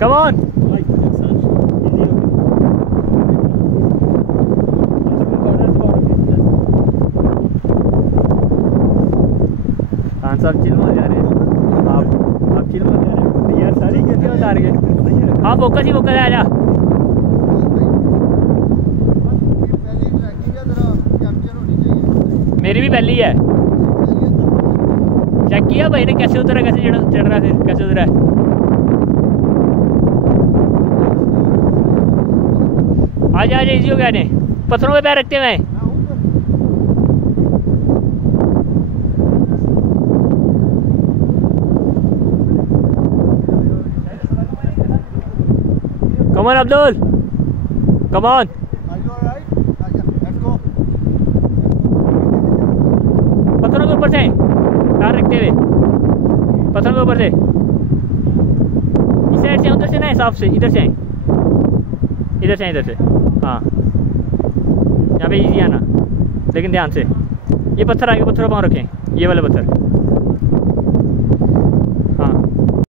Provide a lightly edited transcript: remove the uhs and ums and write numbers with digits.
Come on. Khan साहब chill में जा रहे हैं। आप चिल में जा रहे हैं यार, सारी गलतियां उतार के। हाँ फोकस ही फोकस आ जा। मेरी भी पहली है। चेक किया भाई ने कैसे उतरा, कैसे चढ़ रहा, फिर कैसे उतरा है। आज आज इजी हो गया ने, पत्थरों पे पैर रखते हुए। Come on Abdul, come on. पत्थरों के ऊपर से पैर रखते हुए, पत्थरों के ऊपर से। इस साइड से, उधर से ना, हिसाब से इधर से, इधर से, इधर से। हाँ यहाँ पे इजी आना, लेकिन ध्यान से। ये पत्थर आगे, पत्थरों पाँव रखें, ये वाले पत्थर।